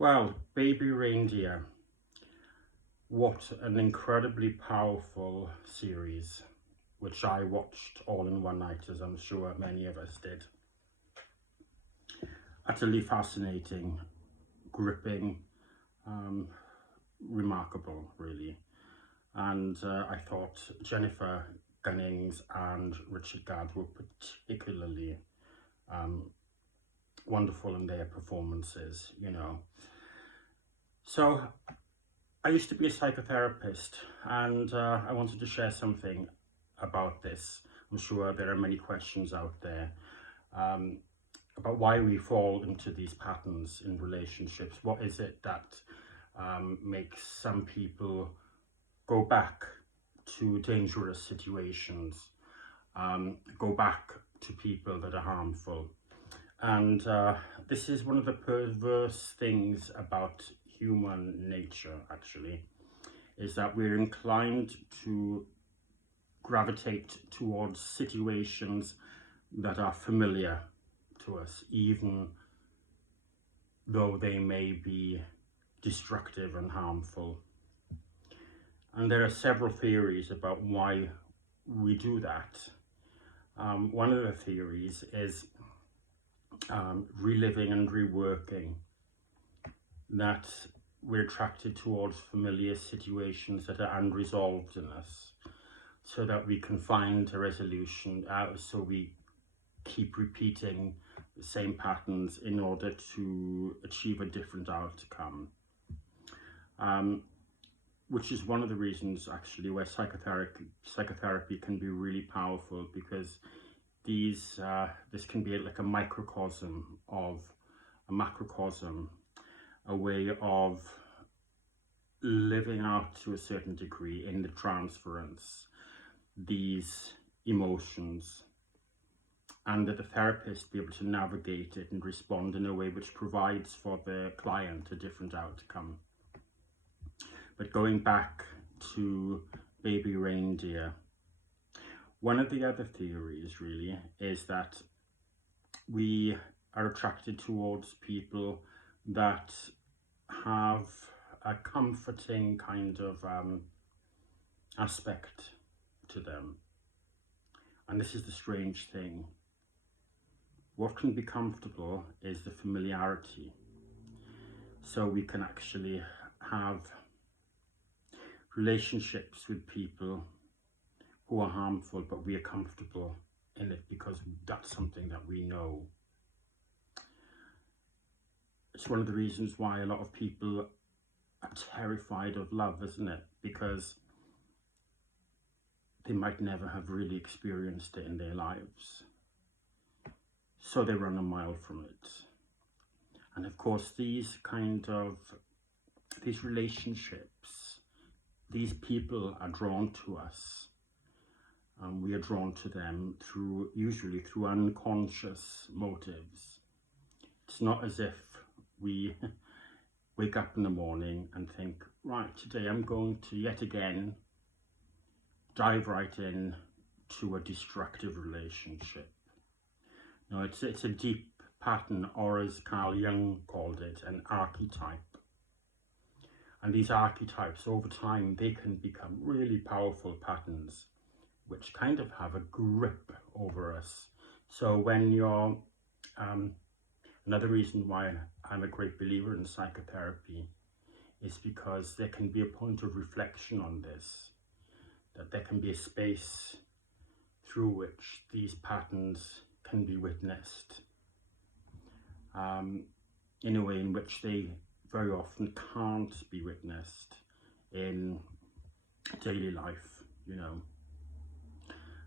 Well, Baby Reindeer, what an incredibly powerful series, which I watched all in one night, as I'm sure many of us did. Utterly fascinating, gripping, um, remarkable, really. And I thought Jennifer Gunnings and Richard Gadd were particularly um, wonderful in their performances. So I used to be a psychotherapist, and I wanted to share something about this. I'm sure there are many questions out there um, about why we fall into these patterns in relationships. What is it that makes some people go back to dangerous situations, go back to people that are harmful? And this is one of the perverse things about human nature, actually, is that we're inclined to gravitate towards situations that are familiar to us, even though they may be destructive and harmful. And there are several theories about why we do that. One of the theories is reliving and reworking, that we're attracted towards familiar situations that are unresolved in us, so that we can find a resolution, so we keep repeating the same patterns in order to achieve a different outcome. Which is one of the reasons, actually, where psychotherapy can be really powerful, because this can be like a macrocosm, a way of living out to a certain degree in the transference these emotions, and that the therapist be able to navigate it and respond in a way which provides for the client a different outcome. But going back to Baby Reindeer, one of the other theories really is that we are attracted towards people that have a comforting kind of aspect to them. And this is the strange thing. What can be comfortable is the familiarity. So we can actually have relationships with people who are harmful, but we are comfortable in it because that's something that we know. It's one of the reasons why a lot of people are terrified of love, isn't it? Because they might never have really experienced it in their lives. So they run a mile from it. And of course, these relationships, these people are drawn to us. And we are drawn to them usually through unconscious motives. It's not as if we wake up in the morning and think, right, today I'm going to yet again dive right in to a destructive relationship. No, it's a deep pattern, or as Carl Jung called it, an archetype. And these archetypes, over time, they can become really powerful patterns which kind of have a grip over us. So when you're, another reason why I'm a great believer in psychotherapy is because there can be a point of reflection on this, that there can be a space through which these patterns can be witnessed in a way in which they very often can't be witnessed in daily life,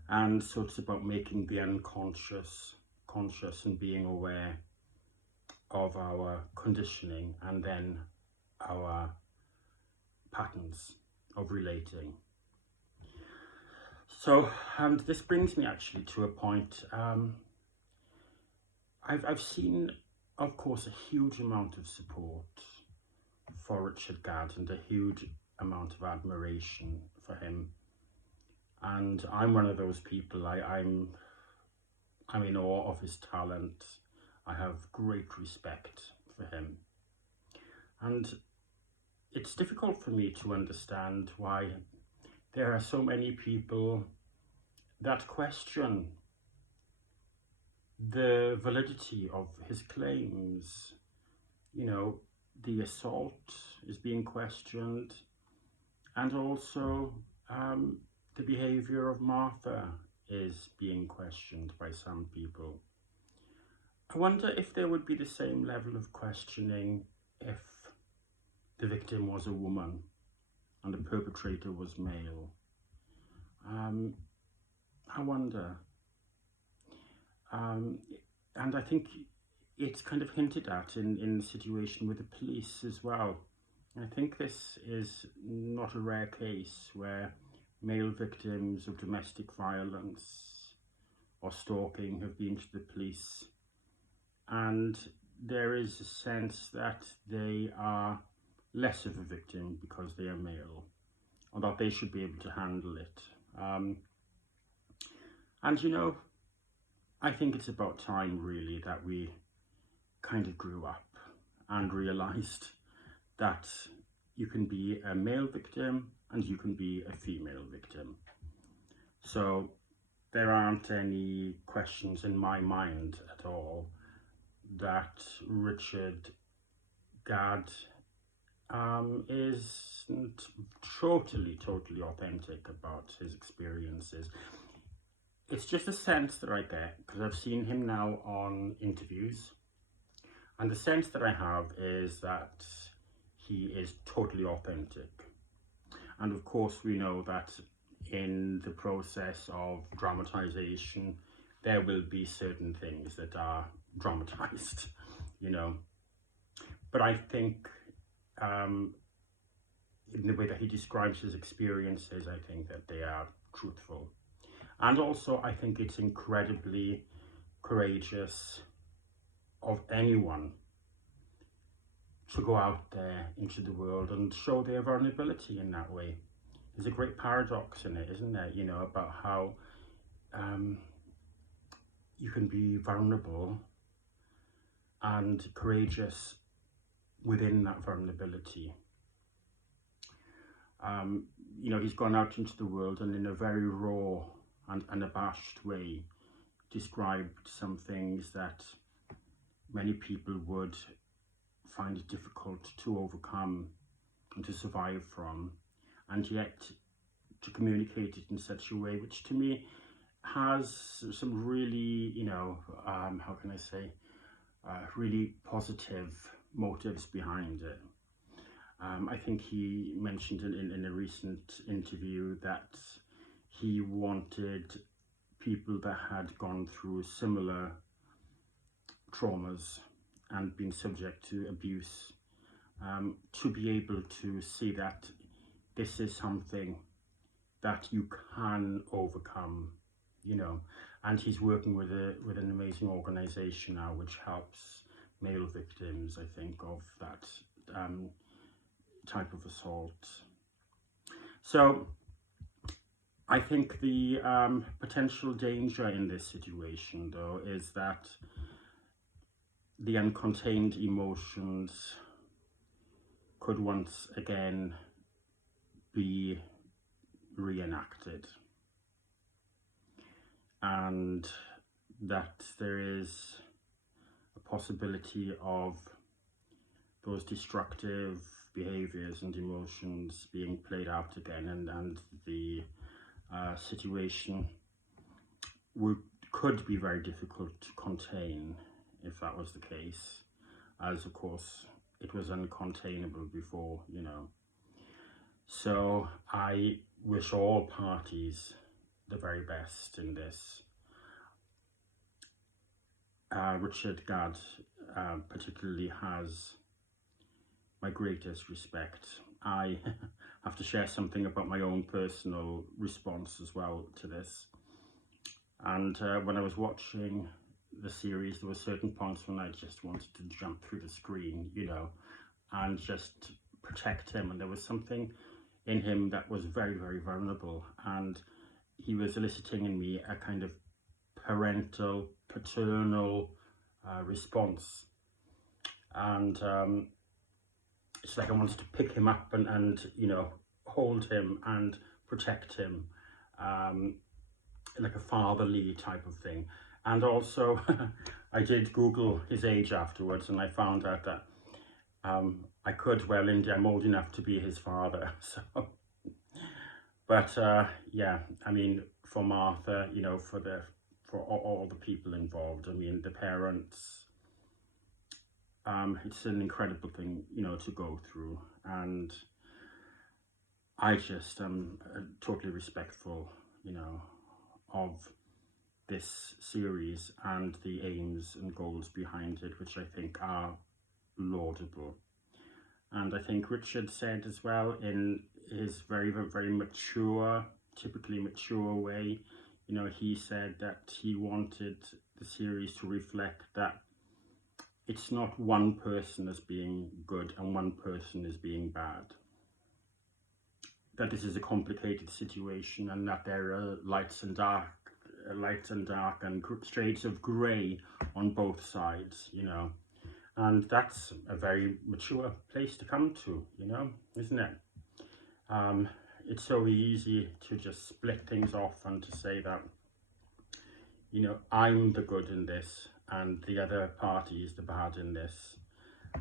And so it's about making the unconscious conscious and being aware of our conditioning and then our patterns of relating. So, and this brings me actually to a point. I've seen, of course, a huge amount of support for Richard Gadd and a huge amount of admiration for him. And I'm one of those people. I'm in awe of his talent. I have great respect for him. And it's difficult for me to understand why there are so many people that question the validity of his claims. You know, the assault is being questioned, and also the behaviour of Martha is being questioned by some people. I wonder if there would be the same level of questioning if the victim was a woman and the perpetrator was male. I wonder. And I think it's kind of hinted at in the situation with the police as well. I think this is not a rare case where male victims of domestic violence or stalking have been to the police, and there is a sense that they are less of a victim because they are male, or that they should be able to handle it. And you know, I think it's about time really that we kind of grew up and realised that you can be a male victim and you can be a female victim. So there aren't any questions in my mind at all that Richard Gadd isn't totally authentic about his experiences. It's just a sense that I get, because I've seen him now on interviews, and the sense that I have is that he is totally authentic. And of course we know that in the process of dramatization there will be certain things that are dramatized, you know. But I think in the way that he describes his experiences, I think that they are truthful. And also I think it's incredibly courageous of anyone to go out there into the world and show their vulnerability in that way. There's a great paradox in it, isn't there? You know, about how you can be vulnerable and courageous within that vulnerability. You know, he's gone out into the world and in a very raw and unabashed way described some things that many people would find it difficult to overcome and to survive from, and yet to communicate it in such a way which to me has some really, you know, how can I say, really positive motives behind it. I think he mentioned in a recent interview that he wanted people that had gone through similar traumas and been subject to abuse to be able to see that this is something that you can overcome, you know. And he's working with an amazing organisation now which helps male victims, I think, of that type of assault. So I think the potential danger in this situation, though, is that the uncontained emotions could once again be reenacted, and that there is a possibility of those destructive behaviours and emotions being played out again, and the situation could be very difficult to contain if that was the case, as of course it was uncontainable before, you know. So I wish all parties the very best in this. Richard Gadd particularly has my greatest respect. I have to share something about my own personal response as well to this. And when I was watching the series, there were certain points when I just wanted to jump through the screen, you know, and just protect him. And there was something in him that was very vulnerable, and he was eliciting in me a kind of paternal response. And it's like I wanted to pick him up and you know, hold him and protect him, like a fatherly type of thing. And also I did Google his age afterwards, and I found out that I could, well, India, I'm old enough to be his father. So, but yeah, I mean, for Martha, you know, for all the people involved, I mean, the parents, it's an incredible thing, you know, to go through. And I just am totally respectful, you know, of this series and the aims and goals behind it, which I think are laudable. And I think Richard said as well, in his very mature, typically mature way, you know, he said that he wanted the series to reflect that it's not one person as being good and one person as being bad. That this is a complicated situation, and that there are light and dark and shades of grey on both sides, you know. And that's a very mature place to come to, you know, isn't it? It's so easy to just split things off and to say that, you know, I'm the good in this and the other party is the bad in this.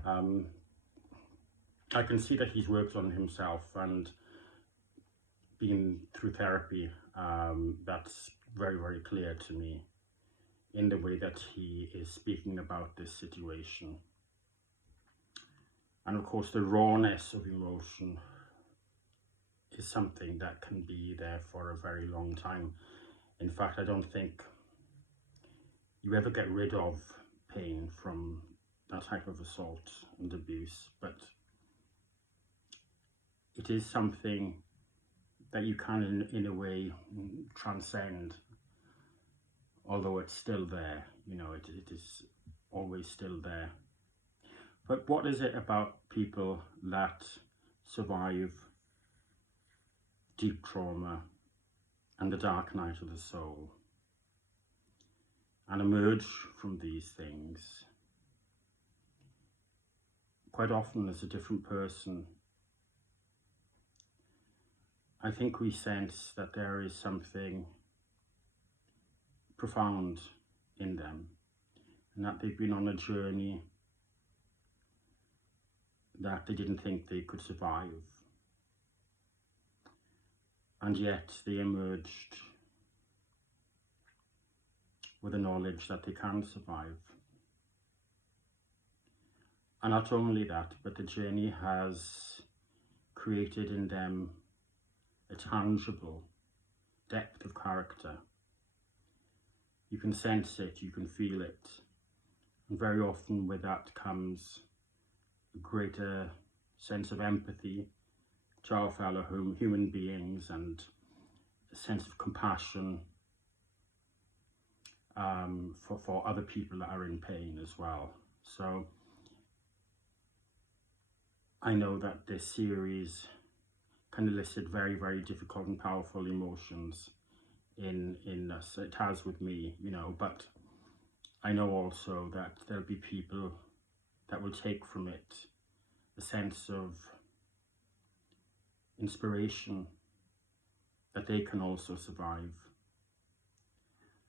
I can see that he's worked on himself and been through therapy. That's very clear to me in the way that he is speaking about this situation. And of course, the rawness of emotion is something that can be there for a very long time. In fact, I don't think you ever get rid of pain from that type of assault and abuse, but it is something that you can, in a way, transcend, although it's still there, you know, it is always still there. But what is it about people that survive deep trauma and the dark night of the soul and emerge from these things quite often as a different person? I think we sense that there is something profound in them, and that they've been on a journey that they didn't think they could survive, and yet they emerged with the knowledge that they can survive. And not only that, but the journey has created in them a tangible depth of character. You can sense it, you can feel it, and very often with that comes a greater sense of empathy to our fellow human beings, and a sense of compassion for other people that are in pain as well. So I know that this series can elicit very difficult and powerful emotions in us. It has with me, you know, but I know also that there'll be people that will take from it a sense of inspiration that they can also survive.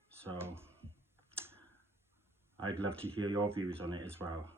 So I'd love to hear your views on it as well.